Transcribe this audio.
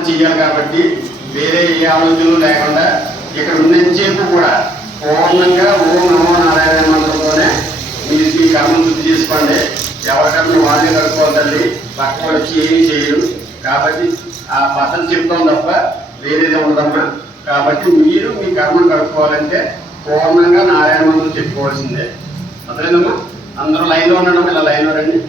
తోటి చెయ్యాలి కాబట్టి వేరే ఏ ఆలోచనలు లేకుండా ఇక్కడ ఉన్నంతసేపు కూడా పూర్ణంగా ఓం నమో నారాయణ మంత్రంతోనే మీరు మీ కర్మను శుద్ధి చేసుకోండి. ఎవరికన్నా వాళ్ళే కడుక్కోవాలి తల్లి, పక్క వచ్చి ఏమీ చేయరు కాబట్టి ఆ పద్ధతి చెప్తాం తప్ప వేరేదే ఉండదమ్మా. కాబట్టి మీరు మీ కర్మను కడుక్కోవాలంటే పూర్ణంగా నారాయణ మంత్రం చెప్పుకోవాల్సిందే. అర్థమైందమ్మా? అందరూ లైన్లో ఉండడం, ఇలా లైన్లో రండి.